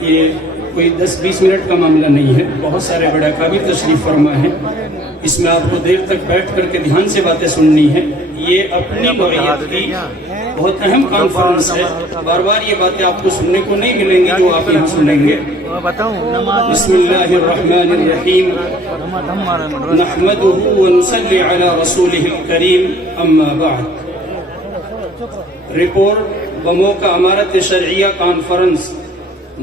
یہ کوئی 10-20 منٹ کا معاملہ نہیں ہے، بہت سارے بڑے اکابر تشریف فرما ہیں، اس میں آپ کو دیر تک بیٹھ کر کے دھیان سے باتیں سننی ہیں۔ یہ اپنی نوعیت کی بہت اہم کانفرنس ہے، بار بار یہ باتیں آپ کو سننے کو نہیں ملیں گی جو آپ یہاں سنیں گے۔ بسم اللہ الرحمن الرحیم، نحمدہ ونصلی علی رسولہ الکریم، اما بعد۔ رپورٹ بموقع امارت شرعیہ کانفرنس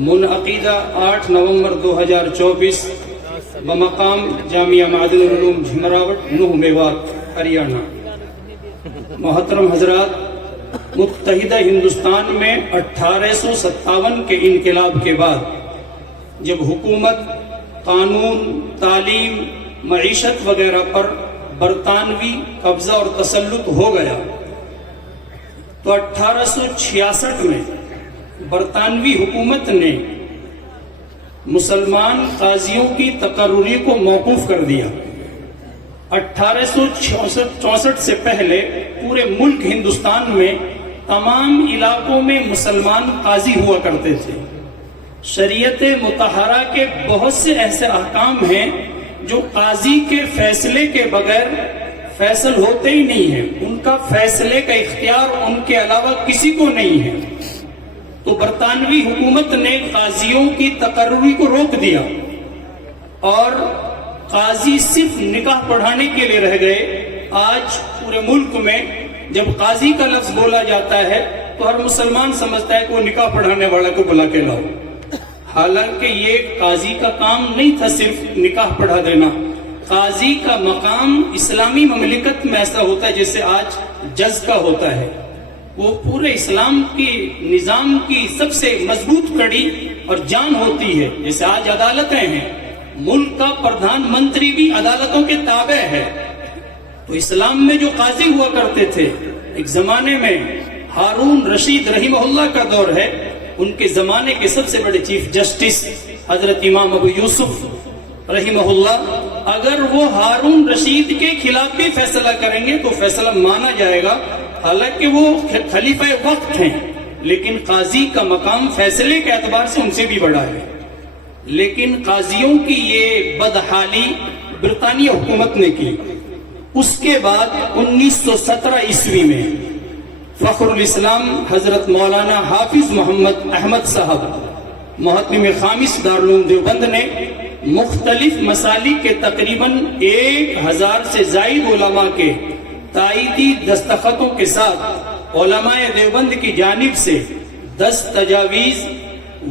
منعقدہ 8 نومبر 2024 بمقام جامعہ معدن العلوم جھمراوٹ، نوح میوات، ہریانہ۔ محترم حضرات، متحدہ ہندوستان میں 1857 کے انقلاب کے بعد جب حکومت، قانون، تعلیم، معیشت وغیرہ پر برطانوی قبضہ اور تسلط ہو گیا تو 1866 میں برطانوی حکومت نے مسلمان قاضیوں کی تقرری کو موقوف کر دیا۔ 1864 سے پہلے پورے ملک ہندوستان میں تمام علاقوں میں مسلمان قاضی ہوا کرتے تھے۔ شریعت مطہرہ کے بہت سے ایسے احکام ہیں جو قاضی کے فیصلے کے بغیر فیصل ہوتے ہی نہیں ہیں، ان کا فیصلے کا اختیار ان کے علاوہ کسی کو نہیں ہے۔ تو برطانوی حکومت نے قاضیوں کی تقرری کو روک دیا اور قاضی صرف نکاح پڑھانے کے لیے رہ گئے۔ آج پورے ملک میں جب قاضی کا لفظ بولا جاتا ہے تو ہر مسلمان سمجھتا ہے کہ وہ نکاح پڑھانے والا کو بلا کے لاؤ، حالانکہ یہ قاضی کا کام نہیں تھا صرف نکاح پڑھا دینا۔ قاضی کا مقام اسلامی مملکت میں ایسا ہوتا ہے جیسے آج جج کا ہوتا ہے، وہ پورے اسلام کی نظام کی سب سے مضبوط کڑی اور جان ہوتی ہے۔ جیسے آج عدالتیں ہیں، ملک کا پردھان منتری بھی عدالتوں کے تابع ہے۔ تو اسلام میں جو قاضی ہوا کرتے تھے، ایک زمانے میں ہارون رشید رحمہ اللہ کا دور ہے، ان کے زمانے کے سب سے بڑے چیف جسٹس حضرت امام ابو یوسف رحمہ اللہ، اگر وہ ہارون رشید کے خلاف بھی فیصلہ کریں گے تو فیصلہ مانا جائے گا، حالانکہ وہ خلیفہ وقت ہیں، لیکن قاضی کا مقام فیصلے کے اعتبار سے ان سے بھی بڑا ہے۔ لیکن قاضیوں کی یہ بدحالی برطانیہ حکومت نے کی۔ اس کے بعد 1917 عیسوی میں فخر الاسلام حضرت مولانا حافظ محمد احمد صاحب، محتمم خامس دارالعلوم دیوبند نے مختلف مسالک کے تقریباً 1000 سے زائد علماء کے تائیدی دستخطوں کے ساتھ علماء دیوبند کی جانب سے 10 تجاویز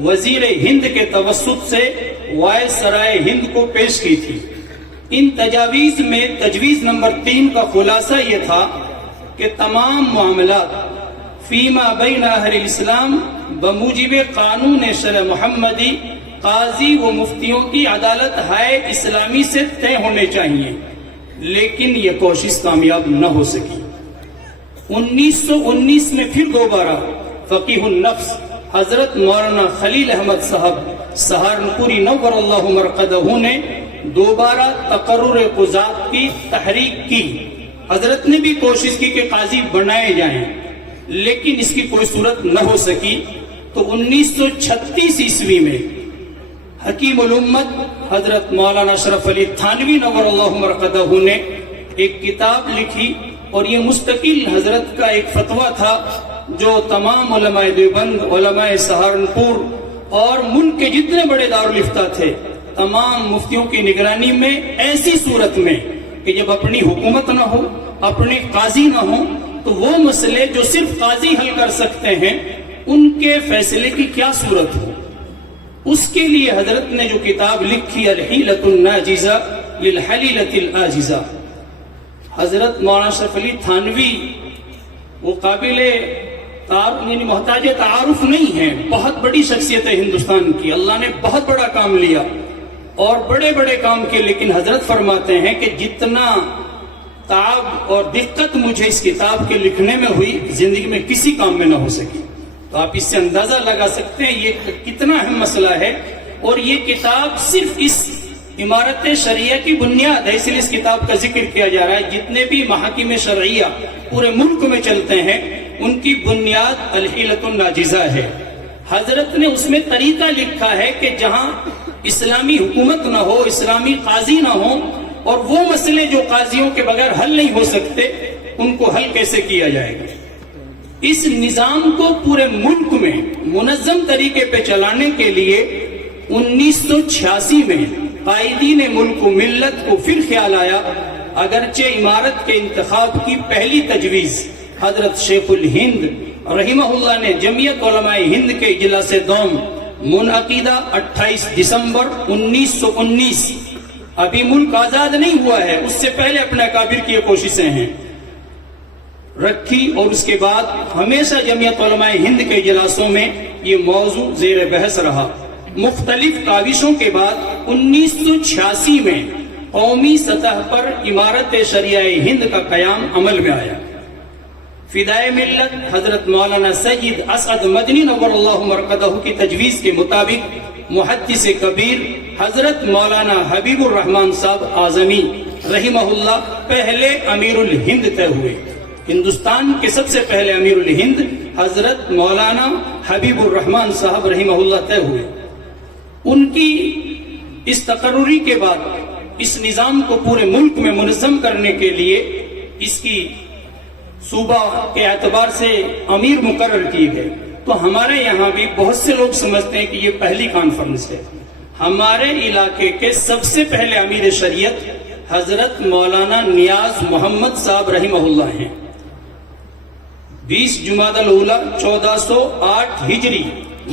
وزیر ہند کے توسط سے وائسرائے ہند کو پیش کی تھی۔ ان تجاویز میں تجویز نمبر 3 کا خلاصہ یہ تھا کہ تمام معاملات فیما بین اہل الاسلام بموجب قانون شرع محمدی قاضی و مفتیوں کی عدالت ہائے اسلامی سے طے ہونے چاہیے، لیکن یہ کوشش کامیاب نہ ہو سکی۔ 1919 میں پھر دوبارہ فقیہ النفس حضرت مولانا خلیل احمد صاحب سہارنپوری نور اللہ مرقدہ نے دوبارہ تقرر قضات کی تحریک کی۔ حضرت نے بھی کوشش کی کہ قاضی بنائے جائیں، لیکن اس کی کوئی صورت نہ ہو سکی۔ تو 1936 عیسوی میں حکیم الامت حضرت مولانا اشرف علی تھانوی نور اللہ مرقدہ نے ایک کتاب لکھی، اور یہ مستقل حضرت کا ایک فتویٰ تھا جو تمام علماء دیوبند، علماء سہارنپور اور ملک کے جتنے بڑے دارالفتہ تھے، تمام مفتیوں کی نگرانی میں ایسی صورت میں کہ جب اپنی حکومت نہ ہو، اپنے قاضی نہ ہو، تو وہ مسئلے جو صرف قاضی حل کر سکتے ہیں ان کے فیصلے کی کیا صورت ہو۔ اس کے لیے حضرت نے جو کتاب لکھی الحیلۃ الناجزہ للحلیلۃ العاجزہ، حضرت مولانا اشرف علی تھانوی وہ قابل یعنی محتاج تعارف نہیں ہے، بہت بڑی شخصیت ہے ہندوستان کی، اللہ نے بہت بڑا کام لیا اور بڑے بڑے کام کیے، لیکن حضرت فرماتے ہیں کہ جتنا تعب اور دقت مجھے اس کتاب کے لکھنے میں ہوئی، زندگی میں کسی کام میں نہ ہو سکی۔ تو آپ اس سے اندازہ لگا سکتے ہیں یہ کتنا اہم مسئلہ ہے، اور یہ کتاب صرف اس عمارت شرعیہ کی بنیاد ہے، اس لیے اس کتاب کا ذکر کیا جا رہا ہے۔ جتنے بھی محاکم شرعیہ پورے ملک میں چلتے ہیں ان کی بنیاد الحیلۃ الناجزہ ہے۔ حضرت نے اس میں طریقہ لکھا ہے کہ جہاں اسلامی حکومت نہ ہو، اسلامی قاضی نہ ہو، اور وہ مسئلے جو قاضیوں کے بغیر حل نہیں ہو سکتے ان کو حل کیسے کیا جائے گا۔ اس نظام کو پورے ملک میں منظم طریقے پہ چلانے کے لیے 1986 میں قائدین ملک و ملت کو پھر خیال آیا، اگرچہ امارت کے انتخاب کی پہلی تجویز حضرت شیخ الہند رحمہ اللہ نے جمعیت علماء ہند کے اجلاس دوم منعقدہ 28 دسمبر 1919، ابھی ملک آزاد نہیں ہوا ہے، اس سے پہلے اپنے اکابر کی یہ کوششیں ہیں، رکھی، اور اس کے بعد ہمیشہ جمعیت علماء ہند کے اجلاسوں میں یہ موضوع زیر بحث رہا۔ مختلف کاوشوں کے بعد 1986 میں قومی سطح پر امارت شریعہ ہند کا قیام عمل میں آیا۔ فدائے ملت حضرت مولانا سید اسعد مدنی نور اللہ مرقدہ کی تجویز کے مطابق محدث کبیر حضرت مولانا حبیب الرحمن صاحب اعظمی رحمہ اللہ پہلے امیر الہند طے ہوئے۔ ہندوستان کے سب سے پہلے امیر الہند حضرت مولانا حبیب الرحمن صاحب رحمہ اللہ طے ہوئے۔ ان کی اس تقرری کے بعد اس نظام کو پورے ملک میں منظم کرنے کے لیے اس کی صوبہ کے اعتبار سے امیر مقرر کیے گئے۔ تو ہمارے یہاں بھی بہت سے لوگ سمجھتے ہیں کہ یہ پہلی کانفرنس ہے۔ ہمارے علاقے کے سب سے پہلے امیر شریعت حضرت مولانا نیاز محمد صاحب رحمہ اللہ ہیں۔ 20 جمادی الاولیٰ 1408 ہجری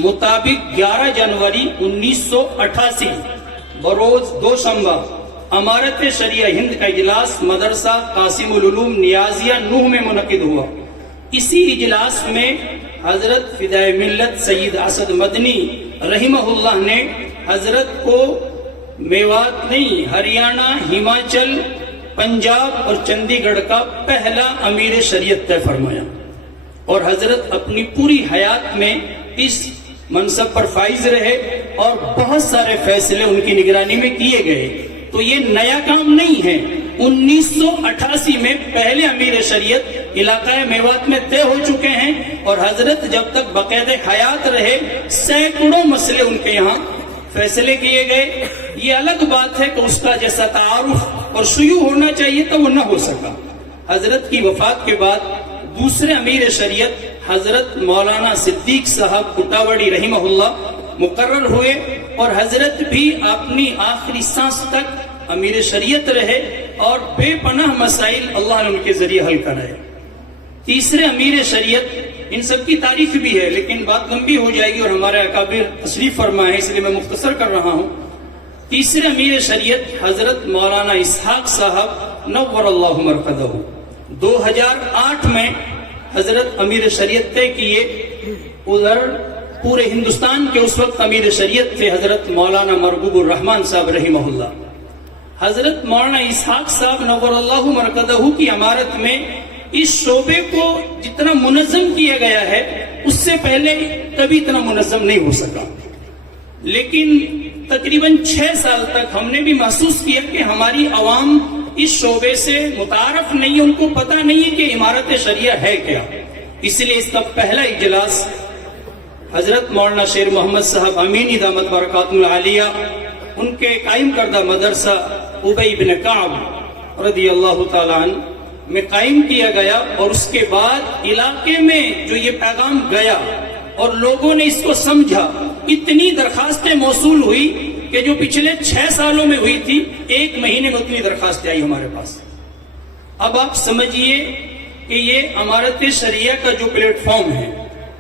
مطابق 11 جنوری 1988 بروز دوشنبہ امارت شریعہ ہند کا اجلاس مدرسہ قاسم العلوم نیازیہ نوح میں منعقد ہوا۔ اسی اجلاس میں حضرت فدائے ملت سید اسد مدنی رحمہ اللہ نے حضرت کو میوات نہیں، ہریانہ، ہماچل، پنجاب اور چندی گڑھ کا پہلا امیر شریعت طے فرمایا، اور حضرت اپنی پوری حیات میں اس منصب پر فائز رہے اور بہت سارے فیصلے ان کی نگرانی میں کیے گئے۔ تو یہ نیا کام نہیں ہے، 1988 میں پہلے امیر شریعت علاقہ میوات میں طے ہو چکے ہیں، اور حضرت جب تک بقید حیات رہے سینکڑوں مسئلے ان کے یہاں فیصلے کیے گئے۔ یہ الگ بات ہے کہ اس کا جیسا تعارف اور شیوع ہونا چاہیے تو وہ نہ ہو سکا۔ حضرت کی وفات کے بعد دوسرے امیر شریعت حضرت مولانا صدیق صاحب کٹاوڑی رحمہ اللہ مقرر ہوئے، اور حضرت بھی اپنی آخری سانس تک امیر شریعت رہے اور بے پناہ مسائل اللہ نے ان کے ذریعے حل کرائے۔ تیسرے امیر شریعت، ان سب کی تاریخ بھی ہے لیکن بات لمبی ہو جائے گی اور ہمارے اکابر تشریف فرما ہے، اس لیے میں مختصر کر رہا ہوں۔ تیسرے امیر شریعت حضرت مولانا اسحاق صاحب نور اللہ مرقدہ 2008 میں حضرت امیر شریعت طے کیے۔ ادھر پورے ہندوستان کے اس وقت امیر شریعت تھے حضرت مولانا مرغوب الرحمن صاحب رحمہ اللہ۔ حضرت مولانا اسحاق صاحب نور اللہ مرقدہ کی امارت میں اس شعبے کو جتنا منظم کیا گیا ہے اس سے پہلے کبھی اتنا منظم نہیں ہو سکا، لیکن تقریباً 6 سال تک ہم نے بھی محسوس کیا کہ ہماری عوام اس شعبے سے متعارف نہیں ہے، ان کو پتہ نہیں ہے کہ امارت شریعہ ہے کیا۔ اس لیے اس کا پہلا اجلاس حضرت مولانا شیر محمد صاحب امینی دامت برکاتہم العالیہ ان کے قائم کردہ مدرسہ ابی بن کعب رضی اللہ تعالیٰ عنہ میں قائم کیا گیا، اور اس کے بعد علاقے میں جو یہ پیغام گیا اور لوگوں نے اس کو سمجھا، اتنی درخواستیں موصول ہوئی کہ جو پچھلے 6 سالوں میں ہوئی تھی 1 مہینے میں اتنی درخواستیں آئی ہمارے پاس۔ اب آپ سمجھیے کہ یہ امارت شریعہ کا جو پلیٹ فارم ہے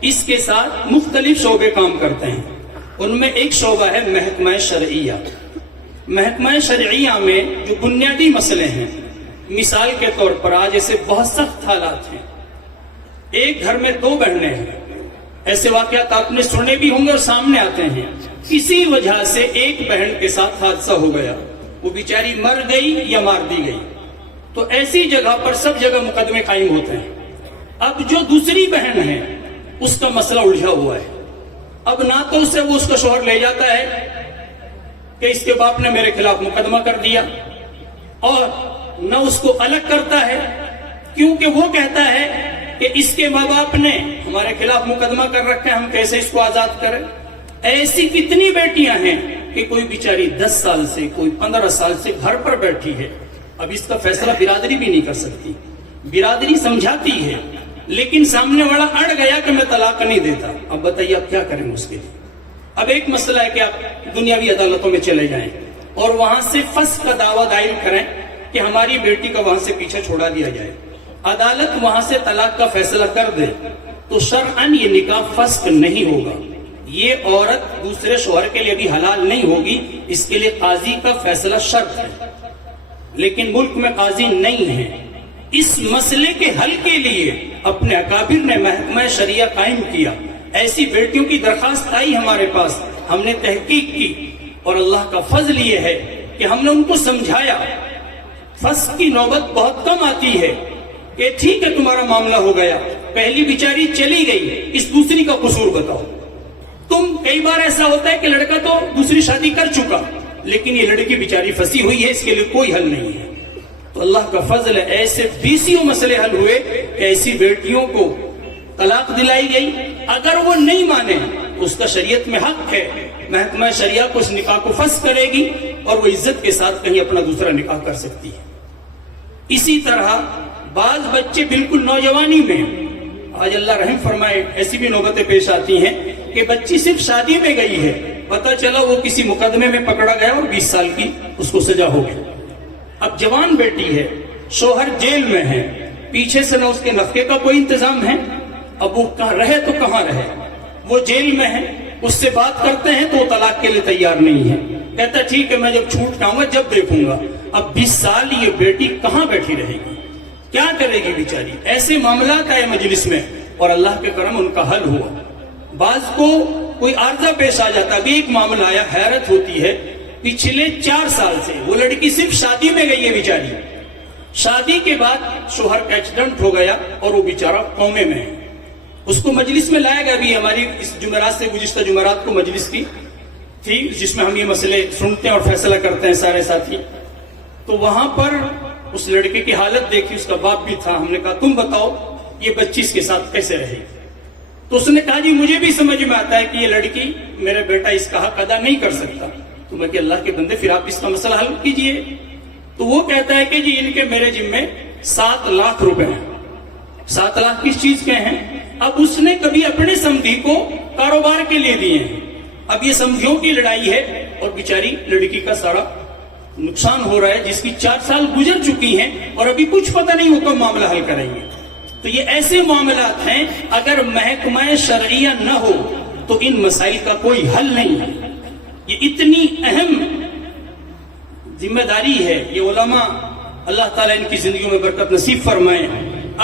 اس کے ساتھ مختلف شعبے کام کرتے ہیں۔ ان میں ایک شعبہ ہے محکمہ شرعیہ۔ محکمہ شرعیہ میں جو بنیادی مسئلے ہیں، مثال کے طور پر آج ایسے بہت سخت حالات ہیں، ایک گھر میں 2 بہنیں ہیں، ایسے واقعات آپ نے سنے بھی ہوں گے اور سامنے آتے ہیں۔ کسی وجہ سے ایک بہن کے ساتھ حادثہ ہو گیا، وہ بیچاری مر گئی یا مار دی گئی، تو ایسی جگہ پر سب جگہ مقدمے قائم ہوتے ہیں۔ اب جو دوسری بہن ہے اس کا مسئلہ الجھا ہوا ہے، اب نہ تو اسے وہ اس کا شوہر لے جاتا ہے کہ اس کے باپ نے میرے خلاف مقدمہ کر دیا، اور نہ اس کو الگ کرتا ہے، کیونکہ وہ کہتا ہے کہ کہ اس کے ماں باپ نے ہمارے خلاف مقدمہ کر رکھا ہے، ہم کیسے اس کو آزاد کریں۔ ایسی کتنی بیٹیاں ہیں کہ کوئی بیچاری 10 سال سے، کوئی 15 سال سے گھر پر بیٹھی ہے، اب اس کا فیصلہ برادری بھی نہیں کر سکتی، برادری سمجھاتی ہے لیکن سامنے والا اڑ گیا کہ میں طلاق نہیں دیتا۔ اب بتائیے آپ کیا کریں اس کے لیے؟ اب ایک مسئلہ ہے کہ آپ دنیاوی عدالتوں میں چلے جائیں اور وہاں سے فسخ کا دعویٰ دائر کریں کہ ہماری بیٹی کا وہاں سے پیچھے چھوڑا دیا جائے، عدالت وہاں سے طلاق کا فیصلہ کر دے تو شرعاً یہ نکاح فسخ نہیں ہوگا، یہ عورت دوسرے شوہر کے لیے بھی حلال نہیں ہوگی، اس کے لیے قاضی کا فیصلہ شرط ہے۔ لیکن ملک میں قاضی نہیں ہے۔ اس مسئلے کے حل کے لیے اپنے اکابر نے محکمہ شریعہ قائم کیا، ایسی بیٹیوں کی درخواست آئی ہمارے پاس، ہم نے تحقیق کی اور اللہ کا فضل یہ ہے کہ ہم نے ان کو سمجھایا۔ فسخ کی نوبت بہت کم آتی ہے کہ ٹھیک ہے تمہارا معاملہ ہو گیا، پہلی بیچاری چلی گئی، اس دوسری کا قصور بتاؤ۔ تم کئی بار ایسا ہوتا ہے کہ لڑکا تو دوسری شادی کر چکا لیکن یہ لڑکی بیچاری پھنسی ہوئی ہے، اس کے لیے کوئی حل نہیں ہے۔ تو اللہ کا فضل ہے، ایسے 20 مسئلے حل ہوئے کہ ایسی بیٹیوں کو طلاق دلائی گئی۔ اگر وہ نہیں مانے اس کا شریعت میں حق ہے، محکمہ شریعہ کو اس نکاح کو فسخ کرے گی اور وہ عزت کے ساتھ کہیں اپنا دوسرا نکاح کر سکتی ہے۔ اسی طرح بعض بچے بالکل نوجوانی میں، آج اللہ رحم فرمائے، ایسی بھی نوبتیں پیش آتی ہیں کہ بچی صرف شادی میں گئی ہے، پتہ چلا وہ کسی مقدمے میں پکڑا گیا اور 20 سال کی اس کو سزا ہو گئی۔ اب جوان بیٹی ہے، شوہر جیل میں ہے، پیچھے سے نہ اس کے نفقے کا کوئی انتظام ہے، اب وہ کہاں رہے تو کہاں رہے، وہ جیل میں ہے، اس سے بات کرتے ہیں تو وہ طلاق کے لیے تیار نہیں ہے، کہتا ہے ٹھیک ہے میں جب چھوٹ جاؤں گا جب دیکھوں گا۔ اب 20 سال یہ بیٹی کہاں بیٹھی رہے گی، کیا کرے گی بیچاری؟ ایسے معاملات آئے مجلس میں اور اللہ کے کرم ان کا حل ہوا۔ بعض کو کوئی عارضہ پیش آ جاتا، ابھی ایک معاملہ آیا، حیرت ہوتی ہے، پچھلے 4 سال سے وہ لڑکی صرف شادی میں گئی ہے بیچاری، شادی کے بعد شوہر کا ایکسیڈنٹ ہو گیا اور وہ بیچارہ کومے میں ہے، اس کو مجلس میں لایا گیا۔ بھی ہماری اس جمعرات سے گزشتہ جمعرات کو مجلس کی تھی جس میں ہم یہ مسئلے سنتے ہیں اور فیصلہ کرتے ہیں سارے ساتھی، تو وہاں پر اس لڑکے کی حالت دیکھی، اس کا باپ بھی تھا، ہم نے کہا تم بتاؤ یہ بچی اس کے ساتھ کیسے رہے گی؟ تو اس نے کہا جی مجھے بھی سمجھ میں آتا ہے کہ یہ لڑکی میرا بیٹا اس کا حق ادا نہیں کر سکتا۔ تو میں کہ اللہ کے بندے پھر آپ اس کا مسئلہ حل کیجئے۔ تو وہ کہتا ہے کہ جی ان کے میرے ذمے 7 لاکھ روپے ہیں۔ 7 لاکھ کس چیز کے ہیں؟ اب اس نے کبھی اپنے سمدھی کو کاروبار کے لیے دیے ہیں، اب یہ سمدھیوں کی لڑائی ہے اور بیچاری لڑکی کا سارا نقصان ہو رہا ہے، جس کی 4 سال گزر چکی ہیں اور ابھی کچھ پتہ نہیں وہ کب معاملہ حل کریں گے۔ تو یہ ایسے معاملات ہیں، اگر محکمہ شرعیہ نہ ہو تو ان مسائل کا کوئی حل نہیں ہے۔ یہ اتنی اہم ذمہ داری ہے، یہ علماء اللہ تعالیٰ ان کی زندگیوں میں برکت نصیب فرمائے،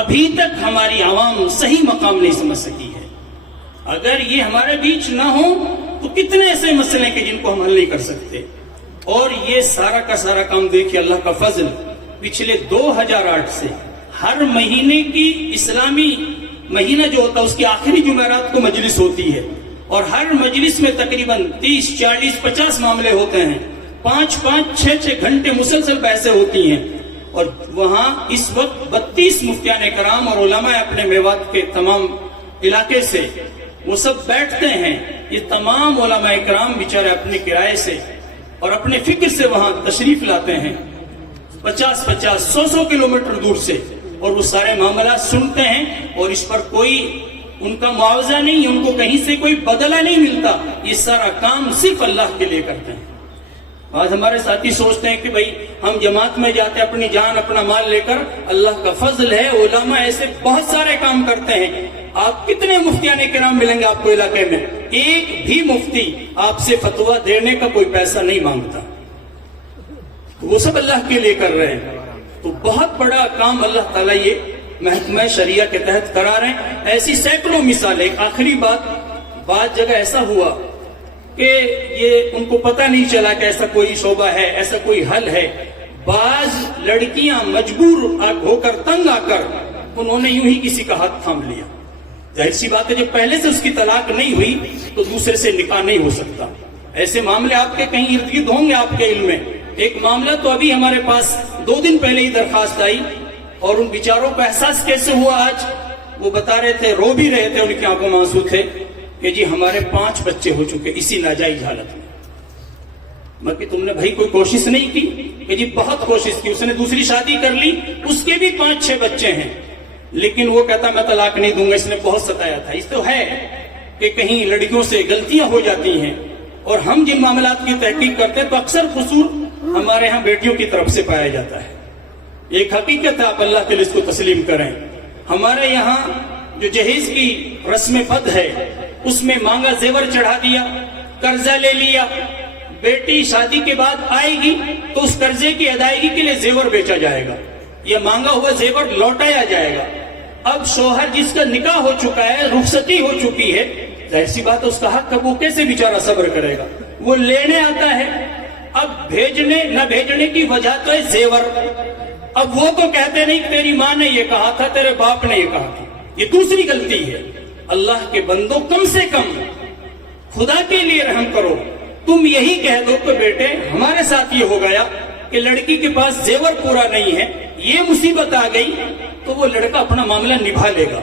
ابھی تک ہماری عوام صحیح مقام نہیں سمجھ سکی ہے۔ اگر یہ ہمارے بیچ نہ ہو تو کتنے ایسے مسئلے ہیں کہ جن کو ہم حل نہیں کر سکتے۔ اور یہ سارا کا سارا کام دیکھیے اللہ کا فضل، پچھلے 2008 سے ہر مہینے کی اسلامی مہینہ جو ہوتا ہے اس کی آخری جمعرات کو مجلس ہوتی ہے اور ہر مجلس میں تقریباً 30، 40، 50 معاملے ہوتے ہیں، 5، 6 گھنٹے مسلسل بحثیں ہوتی ہیں اور وہاں اس وقت 32 مفتیان کرام اور علماء اپنے میوات کے تمام علاقے سے وہ سب بیٹھتے ہیں۔ یہ تمام علماء کرام بیچارے اپنے کرائے سے اور اپنے فکر سے وہاں تشریف لاتے ہیں، 50، 100 کلومیٹر دور سے، اور وہ سارے معاملات سنتے ہیں اور اس پر کوئی ان کا معاوضہ نہیں، ان کو کہیں سے کوئی بدلہ نہیں ملتا، یہ سارا کام صرف اللہ کے لیے کرتے ہیں۔ آج ہمارے ساتھی سوچتے ہیں کہ بھئی ہم جماعت میں جاتے اپنی جان اپنا مال لے کر، اللہ کا فضل ہے علماء ایسے بہت سارے کام کرتے ہیں۔ آپ کتنے مفتیان کرام ملیں گے آپ کو علاقے میں، ایک بھی مفتی آپ سے فتویٰ دینے کا کوئی پیسہ نہیں مانگتا، وہ سب اللہ کے لیے کر رہے ہیں۔ تو بہت بڑا کام اللہ تعالیٰ یہ محکمہ شریعہ کے تحت کرا رہے ہیں۔ ایسی سینکڑوں مثالیں۔ ایک آخری بات، بعض جگہ ایسا ہوا کہ یہ ان کو پتہ نہیں چلا کہ ایسا کوئی شعبہ ہے، ایسا کوئی حل ہے، بعض لڑکیاں مجبور ہو کر تنگ آ کر انہوں نے یوں ہی کسی کا ہاتھ تھام لیا۔ ظاہر سی بات ہے جب پہلے سے اس کی طلاق نہیں ہوئی تو دوسرے سے نکاح نہیں ہو سکتا۔ ایسے معاملے آپ کے کہیں ارد گرد ہوں گے آپ کے علم میں۔ ایک معاملہ تو ابھی ہمارے پاس 2 دن پہلے ہی درخواست آئی اور ان بیچاروں کو احساس کیسے ہوا آج، وہ بتا رہے تھے، رو بھی رہے تھے، ان کی آنکھوں میں آنسو تھے کہ جی ہمارے 5 بچے ہو چکے اسی ناجائز حالت میں۔ مگر تم نے بھائی کوئی کوشش نہیں کی؟ کہ جی بہت کوشش کی، اس نے دوسری شادی کر لی، اس کے بھی 5-6 بچے ہیں، لیکن وہ کہتا میں طلاق نہیں دوں گا، اس نے بہت ستایا تھا۔ اس تو ہے کہ کہیں لڑکیوں سے غلطیاں ہو جاتی ہیں، اور ہم جن معاملات کی تحقیق کرتے ہیں تو اکثر قصور ہمارے ہاں بیٹیوں کی طرف سے پایا جاتا ہے۔ ایک حقیقت ہے، آپ اللہ کے لیے اس کو تسلیم کریں۔ ہمارے یہاں جو جہیز کی رسم بد ہے، اس میں مانگا زیور چڑھا دیا، قرضہ لے لیا، بیٹی شادی کے بعد آئے گی تو اس قرضے کی ادائیگی کے لیے زیور بیچا جائے گا، یہ مانگا ہوا زیور لوٹایا جائے گا۔ اب شوہر جس کا نکاح ہو چکا ہے، رخصتی ہو چکی ہے، ظاہر سی بات ہے اس کا حق، اب وہ کیسے بیچارہ صبر کرے گا؟ وہ لینے آتا ہے، اب بھیجنے نہ بھیجنے کی وجہ تو ہے زیور۔ اب وہ تو کہتے نہیں کہ تیری ماں نے یہ کہا تھا، تیرے باپ نے یہ کہا تھا، یہ دوسری غلطی ہے۔ اللہ کے بندوں، کم سے کم خدا کے لیے رحم کرو، تم یہی کہہ دو کہ بیٹے ہمارے ساتھ یہ ہو گیا کہ لڑکی کے پاس زیور پورا نہیں ہے، یہ مصیبت آ گئی، تو وہ لڑکا اپنا معاملہ نبھا لے گا۔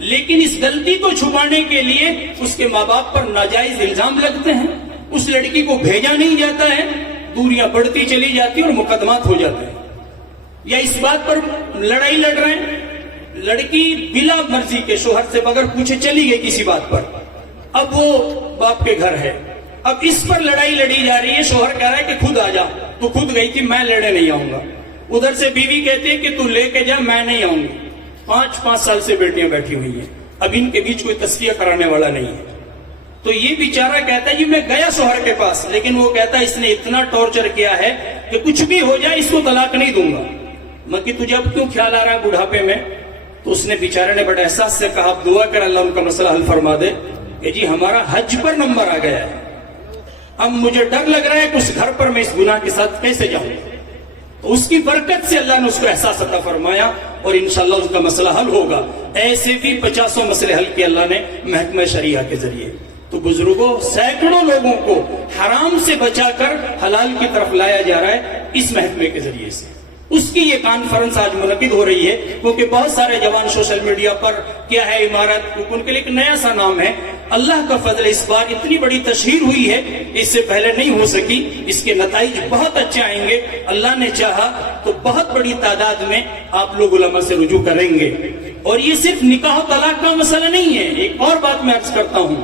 لیکن اس غلطی کو چھپانے کے لیے اس کے ماں باپ پر ناجائز الزام لگتے ہیں، اس لڑکی کو بھیجا نہیں جاتا ہے، دوریاں بڑھتی چلی جاتی اور مقدمات ہو جاتے ہیں۔ یا اس بات پر لڑائی لڑ رہے ہیں، لڑکی بلا مرضی کے شوہر سے بغیر پوچھے چلی گئی کسی بات پر، اب وہ باپ کے گھر ہے، اب اس پر لڑائی لڑی جا رہی ہے، شوہر کہہ رہا ہے کہ خود آ جا، تو خود گئی تھی، میں لینے نہیں آؤں گا۔ ادھر سے بیوی کہتی ہے کہ تو لے کے جا، میں نہیں آؤں گی۔ 5 سال سے بیٹیاں بیٹھی ہوئی ہیں، اب ان کے بیچ کوئی تسلیہ کرانے والا نہیں ہے۔ تو یہ بیچارہ کہتا ہے جی میں گیا شوہر کے پاس، لیکن وہ کہتا ہے اس نے اتنا ٹارچر کیا ہے کہ کچھ بھی ہو جائے اس کو طلاق نہیں دوں گا۔ مگر تجھے اب کیوں خیال آ رہا ہے بڑھاپے میں؟ تو اس نے بیچارے نے بڑے احساس سے کہا اب دعا کر اللہ ان کا مسئلہ حل فرما دے کہ جی ہمارا حج پر نمبر آ گیا ہے، اب مجھے ڈر لگ رہا ہے کہ اس گھر پر میں اس گناہ کے ساتھ کیسے جاؤں۔ تو اس کی برکت سے اللہ نے اس کو احساس عطا فرمایا اور انشاءاللہ اس کا مسئلہ حل ہوگا۔ ایسے بھی 50 مسئلے حل کیے اللہ نے محکمہ شریعہ کے ذریعے۔ تو بزرگوں، سینکڑوں لوگوں کو حرام سے بچا کر حلال کی طرف لایا جا رہا ہے اس محکمے کے ذریعے سے۔ اس کی یہ کانفرنس آج منعقد ہو رہی ہے کیونکہ بہت سارے جوان سوشل میڈیا پر کیا ہے عمارت، ان کے لیے ایک نیا سا نام ہے۔ اللہ کا فضل اس بار اتنی بڑی تشہیر ہوئی ہے، اس سے پہلے نہیں ہو سکی، اس کے نتائج بہت اچھے آئیں گے۔ اللہ نے چاہا تو بہت بڑی تعداد میں آپ لوگ علماء سے رجوع کریں گے۔ اور یہ صرف نکاح و طلاق کا مسئلہ نہیں ہے، ایک اور بات میں عرض کرتا ہوں،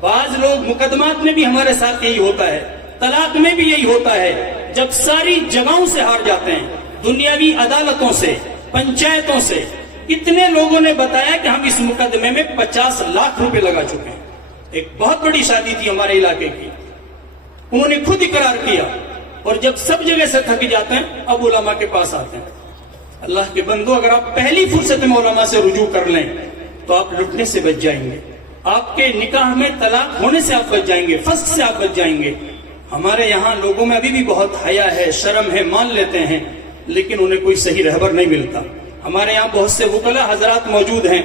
بعض لوگ مقدمات میں بھی ہمارے ساتھ یہی ہوتا ہے، طلاق میں بھی یہی ہوتا ہے، جب ساری جگہوں سے ہار جاتے ہیں، دنیاوی عدالتوں سے، پنچایتوں سے، کتنے لوگوں نے بتایا کہ ہم اس مقدمے میں 50 لاکھ روپے لگا چکے ہیں۔ ایک بہت بڑی شادی تھی ہمارے علاقے کی، انہوں نے خود اقرار کیا، اور جب سب جگہ سے تھک جاتے ہیں اب علماء کے پاس آتے ہیں۔ اللہ کے بندو، اگر آپ پہلی فرصت میں علماء سے رجوع کر لیں تو آپ لٹنے سے بچ جائیں گے، آپ کے نکاح میں طلاق ہونے سے آپ بچ جائیں گے، فسخ سے آپ بچ جائیں گے۔ ہمارے یہاں لوگوں میں ابھی بھی بہت حیا ہے، شرم ہے، مان لیتے ہیں، لیکن انہیں کوئی صحیح رہبر نہیں ملتا۔ ہمارے یہاں بہت سے وکلاء حضرات موجود ہیں،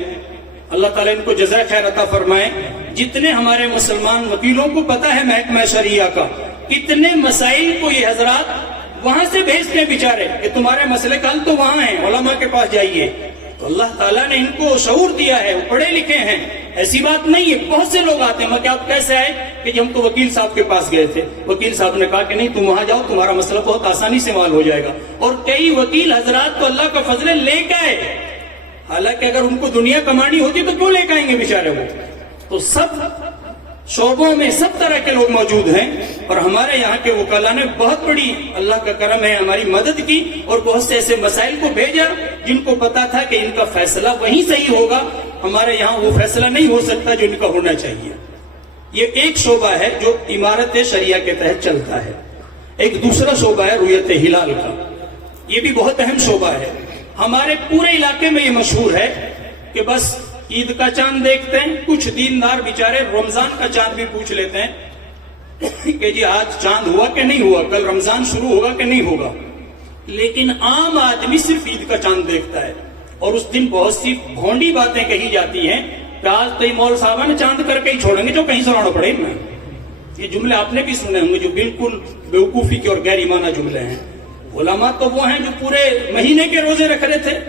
اللہ تعالیٰ ان کو جزائے خیر عطا فرمائے۔ جتنے ہمارے مسلمان وکیلوں کو پتا ہے محکمہ شریعہ کا، کتنے مسائل کو یہ حضرات وہاں سے بھیجتے ہیں بیچارے کہ تمہارے مسئلے کا حل تو وہاں ہیں، علماء کے پاس جائیے۔ تو اللہ تعالیٰ نے ان کو شعور دیا ہے، وہ پڑھے لکھے ہیں، ایسی بات نہیں ہے۔ بہت سے لوگ آتے ہیں، میں کہ آپ کیسے آئے کہ ہم تو وکیل صاحب کے پاس گئے تھے، وکیل صاحب نے کہا کہ نہیں تم وہاں جاؤ، تمہارا مسئلہ بہت آسانی سے حل ہو جائے گا۔ اور کئی وکیل حضرات تو اللہ کا فضل ہے لے کے آئے، حالانکہ اگر ان کو دنیا کمانی ہوتی تو کیوں لے کے آئیں گے بیچارے وہ۔ تو سب شعبوں میں سب طرح کے لوگ موجود ہیں، اور ہمارے یہاں کے وکلاء نے بہت بڑی اللہ کا کرم ہے ہماری مدد کی، اور بہت سے ایسے مسائل کو بھیجا جن کو پتا تھا کہ ان کا فیصلہ وہیں صحیح ہوگا، ہمارے یہاں وہ فیصلہ نہیں ہو سکتا جو ان کا ہونا چاہیے۔ یہ ایک شعبہ ہے جو عمارت شریعہ کے تحت چلتا ہے۔ ایک دوسرا شعبہ ہے رؤیت ہلال کا، یہ بھی بہت اہم شعبہ ہے۔ ہمارے پورے علاقے میں یہ مشہور ہے کہ بس عید کا چاند دیکھتے ہیں، کچھ دیندار بیچارے رمضان کا چاند بھی پوچھ لیتے ہیں کہ جی آج چاند ہوا کہ نہیں ہوا، کل رمضان شروع ہوگا کہ نہیں ہوگا، لیکن عام آدمی صرف عید کا چاند دیکھتا ہے، اور اس دن بہت سی بھونڈی باتیں کہی جاتی ہیں کہ آج تو مول صاحبہ نے چاند کر کے ہی چھوڑیں گے جو کہیں سنانا پڑے میں۔ یہ جملے آپ نے بھی سنے ہوں گے جو بالکل بیوقوفی کے اور غیر ایمانہ جملے ہیں۔ علماء تو وہ ہیں جو پورے مہینے کے روزے رکھ رہے تھے،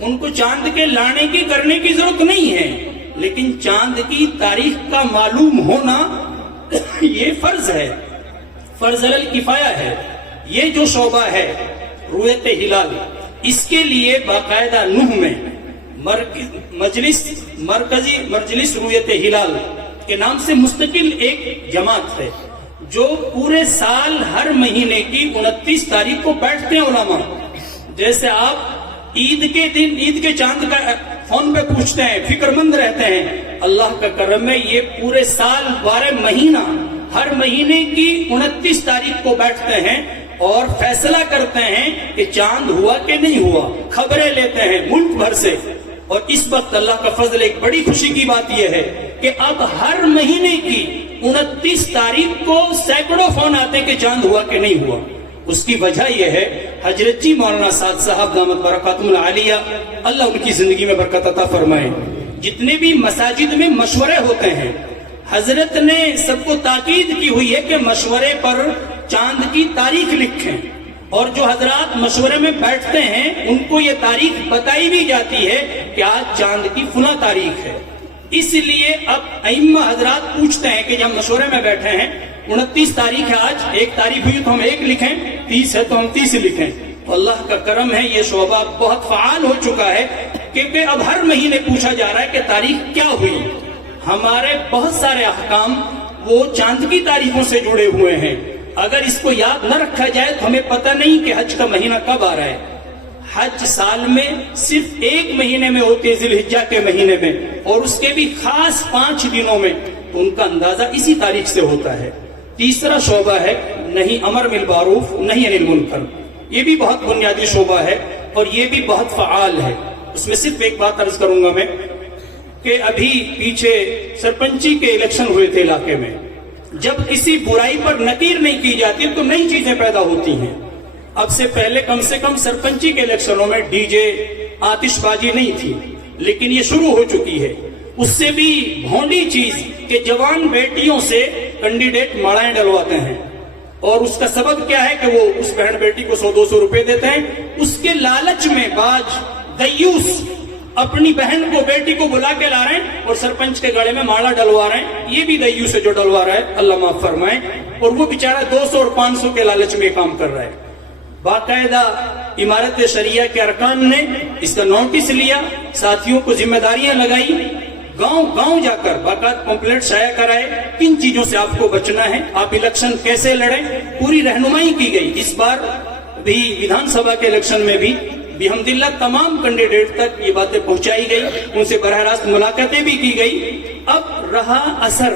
ان کو چاند کے لانے کی کرنے کی ضرورت نہیں ہے، لیکن چاند کی تاریخ کا معلوم ہونا یہ فرض ہے، فرض علی الکفایہ ہے۔ یہ جو شعبہ ہے رؤیت ہلال، اس کے لیے باقاعدہ نوح میں مرکزی مجلس رؤیت ہلال کے نام سے مستقل ایک جماعت ہے جو پورے سال ہر مہینے کی 29 تاریخ کو بیٹھتے ہیں علماء۔ جیسے آپ عید کے دن عید کے چاند کا فون پہ پوچھتے ہیں، فکر مند رہتے ہیں، اللہ کا کرم ہے یہ پورے سال 12 مہینہ ہر مہینے کی 29 تاریخ کو بیٹھتے ہیں اور فیصلہ کرتے ہیں کہ چاند ہوا کہ نہیں ہوا، خبریں لیتے ہیں ملک بھر سے۔ اور اس وقت اللہ کا فضل، ایک بڑی خوشی کی بات یہ ہے کہ اب ہر مہینے کی 29 تاریخ کو سینکڑوں فون آتے ہیں کہ چاند ہوا کہ نہیں ہوا۔ اس کی وجہ یہ ہے حضرت جی مولانا سعد صاحب دامت برکاتہم العالیہ، اللہ ان کی زندگی میں برکت عطا فرمائے، جتنے بھی مساجد میں مشورے ہوتے ہیں حضرت نے سب کو تاکید کی ہوئی ہے کہ مشورے پر چاند کی تاریخ لکھیں، اور جو حضرات مشورے میں بیٹھتے ہیں ان کو یہ تاریخ بتائی بھی جاتی ہے کہ آج چاند کی فلاں تاریخ ہے۔ اس لیے اب ائمہ حضرات پوچھتے ہیں کہ جب مشورے میں بیٹھے ہیں 29 تاریخ ہے، آج 1 تاریخ ہوئی تو ہم 1 لکھیں، 30 ہے تو ہم 30 لکھیں۔ تو اللہ کا کرم ہے یہ شعبہ بہت فعال ہو چکا ہے، کیونکہ اب ہر مہینے پوچھا جا رہا ہے کہ تاریخ کیا ہوئی۔ ہمارے بہت سارے احکام وہ چاند کی تاریخوں سے جڑے ہوئے ہیں، اگر اس کو یاد نہ رکھا جائے تو ہمیں پتہ نہیں کہ حج کا مہینہ کب آ رہا ہے۔ حج سال میں صرف 1 مہینے میں ہوتی ہے، ذی الحجہ کے مہینے میں، اور اس کے بھی خاص 5 دنوں میں، تو ان کا اندازہ اسی تاریخ سے ہوتا ہے۔ تیسرا شعبہ ہے نہیں امر بالمعروف نہیں عن المنکر، یہ بھی بہت بنیادی شعبہ ہے اور یہ بھی بہت فعال ہے۔ اس میں صرف ایک بات عرض کروں گا میں کہ ابھی پیچھے سرپنچی کے الیکشن ہوئے تھے علاقے میں، جب کسی برائی پر نکیر نہیں کی جاتی تو نئی چیزیں پیدا ہوتی ہیں۔ اب سے پہلے کم سے کم سرپنچی کے الیکشنوں میں ڈی جے آتش بازی نہیں تھی، لیکن یہ شروع ہو چکی ہے۔ اس سے بھی بھونڈی چیز کہ جوان بیٹیوں سے کینڈیڈیٹ ماڑائیں ڈلواتے ہیں، اور اس کا سبب کیا ہے کہ وہ اس بہن بیٹی کو 100-200 روپے دیتے ہیں، اس کے لالچ میں باج دیوس اپنی بہن کو بیٹی کو بلا کے لا رہے ہیں اور سرپنچ کے گڑے میں ماڑا ڈلوا رہے ہیں۔ یہ بھی دیوس ہے جو ڈلوا رہا ہے، اللہ معاف فرمائے، اور وہ بیچارہ 200 اور 500 کے لالچ میں کام کر رہا ہے۔ باقاعدہ امارت شریعہ کے ارکان نے اس کا نوٹس لیا، ساتھیوں کو ذمہ داریاں لگائی، گاؤں گاؤں جا کر باقاعدہ پمپلیٹ شائع کرائے کن چیزوں سے آپ کو بچنا ہے، آپ الیکشن کیسے لڑیں، پوری رہنمائی کی گئی۔ اس بار بھی ویدھان سبھا کے الیکشن میں بھی الحمدللہ تمام کینڈیڈیٹ تک یہ باتیں پہنچائی گئی، ان سے براہ راست ملاقاتیں بھی کی گئی۔ اب رہا اثر،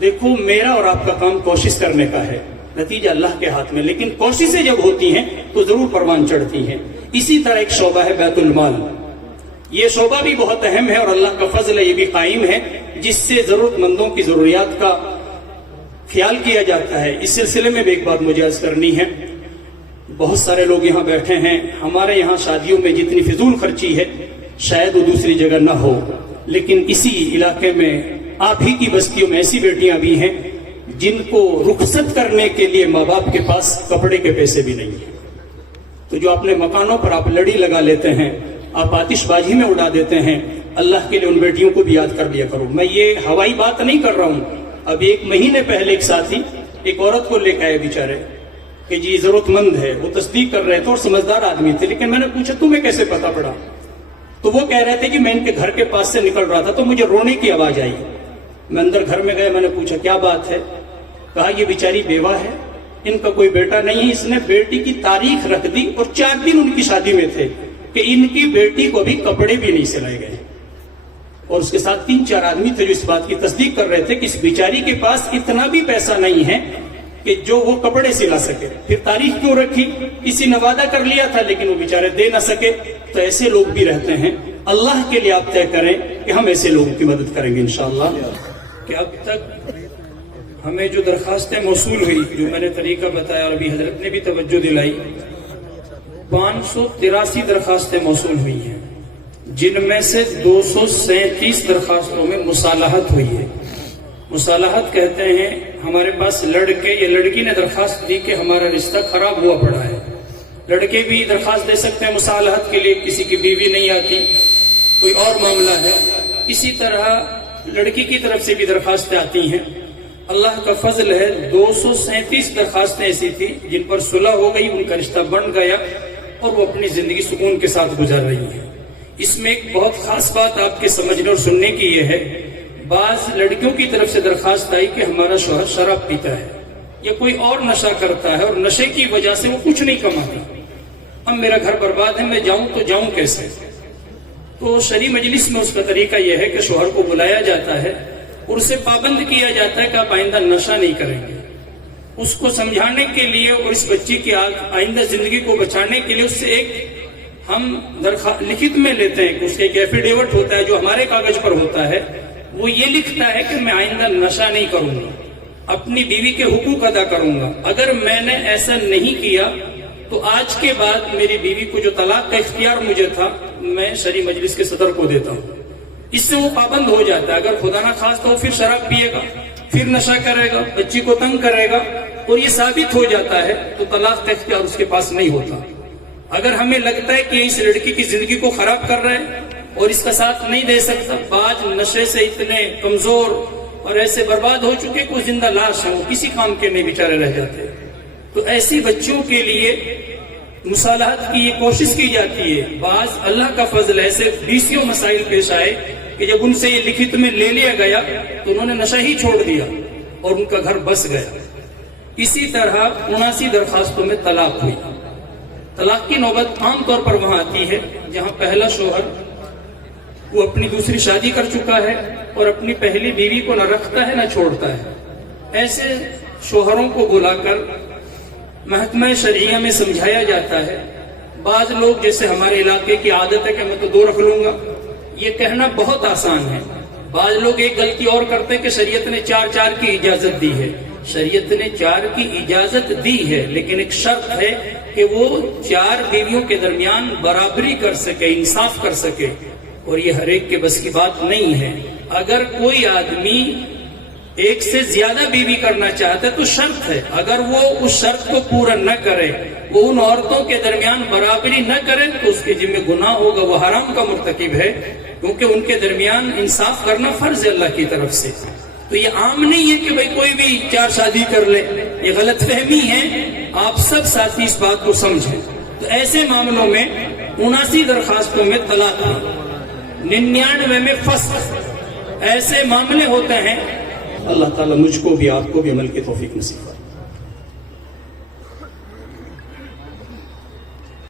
دیکھو میرا اور آپ کا کام کوشش کرنے کا ہے، نتیجہ اللہ کے ہاتھ میں، لیکن کوششیں جب ہوتی ہیں تو ضرور پروان چڑھتی ہیں۔ اسی طرح ایک شعبہ ہے بیت المال، یہ شعبہ بھی بہت اہم ہے اور اللہ کا فضل ہے یہ بھی قائم ہے، جس سے ضرورت مندوں کی ضروریات کا خیال کیا جاتا ہے۔ اس سلسلے میں بھی ایک بات مجھے عرض کرنی ہے، بہت سارے لوگ یہاں بیٹھے ہیں، ہمارے یہاں شادیوں میں جتنی فضول خرچی ہے شاید وہ دوسری جگہ نہ ہو، لیکن اسی علاقے میں آپ ہی کی بستیوں میں ایسی بیٹیاں بھی ہیں جن کو رخصت کرنے کے لیے ماں باپ کے پاس کپڑے کے پیسے بھی نہیں ہیں۔ تو جو اپنے مکانوں پر آپ لڑی لگا لیتے ہیں، آپ آتش بازی میں اڑا دیتے ہیں، اللہ کے لیے ان بیٹیوں کو بھی یاد کر لیا کرو۔ میں یہ ہوائی بات نہیں کر رہا ہوں، اب 1 مہینے پہلے ایک ساتھی ایک عورت کو لے کے آئے بیچارے کہ جی ضرورت مند ہے، وہ تصدیق کر رہے تھے اور سمجھدار آدمی تھے، لیکن میں نے پوچھا تمہیں کیسے پتا پڑا؟ تو وہ کہہ رہے تھے کہ میں ان کے گھر کے پاس سے نکل رہا تھا تو مجھے رونے کی آواز آئی، میں اندر گھر میں گیا، میں نے پوچھا کیا بات ہے؟ کہا یہ بیچاری بیوہ ہے، ان کا کوئی بیٹا نہیں ہے، اس نے بیٹی کی تاریخ رکھ دی اور 4 دن ان کی شادی میں تھے کہ ان کی بیٹی کو بھی کپڑے بھی نہیں سلائے گئے، اور اس کے ساتھ 3-4 آدمی تھے جو اس بات کی تصدیق کر رہے تھے کہ اس بیچاری کے پاس اتنا بھی پیسہ نہیں ہے کہ جو وہ کپڑے سلا سکے۔ پھر تاریخ کیوں رکھی؟ کسی نے وعدہ کر لیا تھا لیکن وہ بیچارے دے نہ سکے۔ تو ایسے لوگ بھی رہتے ہیں، اللہ کے لیے آپ طے کریں کہ ہم ایسے لوگوں کی مدد کریں گے انشاءاللہ۔ کہ اب تک ہمیں جو درخواستیں موصول ہوئی، جو میں نے طریقہ بتایا اور ابھی حضرت نے بھی توجہ دلائی، 583 درخواستیں موصول ہوئی ہیں، جن میں سے 237 درخواستوں میں مصالحت ہوئی ہے۔ مصالحت کہتے ہیں ہمارے پاس لڑکے یا لڑکی نے درخواست دی کہ ہمارا رشتہ خراب ہوا پڑا ہے لڑکے بھی درخواست دے سکتے ہیں مصالحت کے لیے، کسی کی بیوی نہیں آتی، کوئی اور معاملہ ہے. اسی طرح لڑکی کی طرف سے بھی درخواستیں آتی ہیں. اللہ کا فضل ہے 237 درخواستیں ایسی تھی جن پر صلح ہو گئی، ان کا رشتہ بن گیا اور وہ اپنی زندگی سکون کے ساتھ گزار رہی ہیں. اس میں ایک بہت خاص بات آپ کے سمجھنے اور سننے کی یہ ہے، بعض لڑکیوں کی طرف سے درخواست آئی کہ ہمارا شوہر شراب پیتا ہے یا کوئی اور نشہ کرتا ہے اور نشے کی وجہ سے وہ کچھ نہیں کماتا، اب میرا گھر برباد ہے، میں جاؤں تو جاؤں کیسے؟ تو شرعی مجلس میں اس کا طریقہ یہ ہے کہ شوہر کو بلایا جاتا ہے اور اسے پابند کیا جاتا ہے کہ آپ آئندہ نشہ نہیں کریں گے. اس کو سمجھانے کے لیے اور اس بچی کی آئندہ زندگی کو بچانے کے لیے اس سے ایک ہم لکھت میں لیتے ہیں کہ اس کا ایک ایفیڈیوٹ ہوتا ہے جو ہمارے کاغذ پر ہوتا ہے. وہ یہ لکھتا ہے کہ میں آئندہ نشہ نہیں کروں گا، اپنی بیوی کے حقوق ادا کروں گا. اگر میں نے ایسا نہیں کیا تو آج کے بعد میری بیوی کو جو طلاق کا اختیار مجھے تھا میں شرعی مجلس کے صدر کو دیتا ہوں. اس سے وہ پابند ہو جاتا ہے. اگر خدا نہ خواستہ وہ پھر شراب پیے گا، پھر نشہ کرے گا، بچی کو تنگ کرے گا اور یہ ثابت ہو جاتا ہے تو طلاق کا اختیار اس کے پاس نہیں ہوتا. اگر ہمیں لگتا ہے کہ اس لڑکی کی زندگی کو خراب کر رہا ہے اور اس کا ساتھ نہیں دے سکتا، بعض نشے سے اتنے کمزور اور ایسے برباد ہو چکے کہ وہ زندہ لاش ہیں، وہ کسی کام کے نہیں بیچارے رہ جاتے. تو ایسی بچیوں کے لیے مصالحت کی یہ کوشش کی جاتی ہے. بعض اللہ کا فضل ایسے 20 مسائل پیش آئے کہ جب ان سے یہ لکھت میں لے لیا گیا تو انہوں نے نشہ ہی چھوڑ دیا اور ان کا گھر بس گیا. اسی طرح 79 درخواستوں میں طلاق ہوئی. طلاق کی نوبت عام طور پر وہاں آتی ہے جہاں پہلا شوہر وہ اپنی دوسری شادی کر چکا ہے اور اپنی پہلی بیوی کو نہ رکھتا ہے نہ چھوڑتا ہے. ایسے شوہروں کو بلا کر محکمہ شرعیہ میں سمجھایا جاتا ہے. بعض لوگ جیسے ہمارے علاقے کی عادت ہے کہ میں تو 2 رکھ لوں گا، یہ کہنا بہت آسان ہے. بعض لوگ ایک غلطی اور کرتے ہیں کہ شریعت نے 4 کی اجازت دی ہے. شریعت نے 4 کی اجازت دی ہے لیکن ایک شرط ہے کہ وہ 4 بیویوں کے درمیان برابری کر سکے، انصاف کر سکے، اور یہ ہر ایک کے بس کی بات نہیں ہے. اگر کوئی آدمی ایک سے زیادہ بیوی کرنا چاہتا ہے تو شرط ہے، اگر وہ اس شرط کو پورا نہ کرے، وہ ان عورتوں کے درمیان برابری نہ کرے تو اس کے ذمہ گناہ ہوگا، وہ حرام کا مرتکب ہے، کیونکہ ان کے درمیان انصاف کرنا فرض ہے اللہ کی طرف سے. تو یہ عام نہیں ہے کہ بھئی کوئی بھی 4 شادی کر لے، یہ غلط فہمی ہے. آپ سب ساتھی اس بات کو سمجھیں. تو ایسے معاملوں میں 79 درخواستوں میں طلاق ہوئی، 99 میں فسخ. ایسے معاملے ہوتے ہیں. اللہ تعالیٰ مجھ کو بھی آپ کو بھی عمل کی توفیق نصیب فرمائے.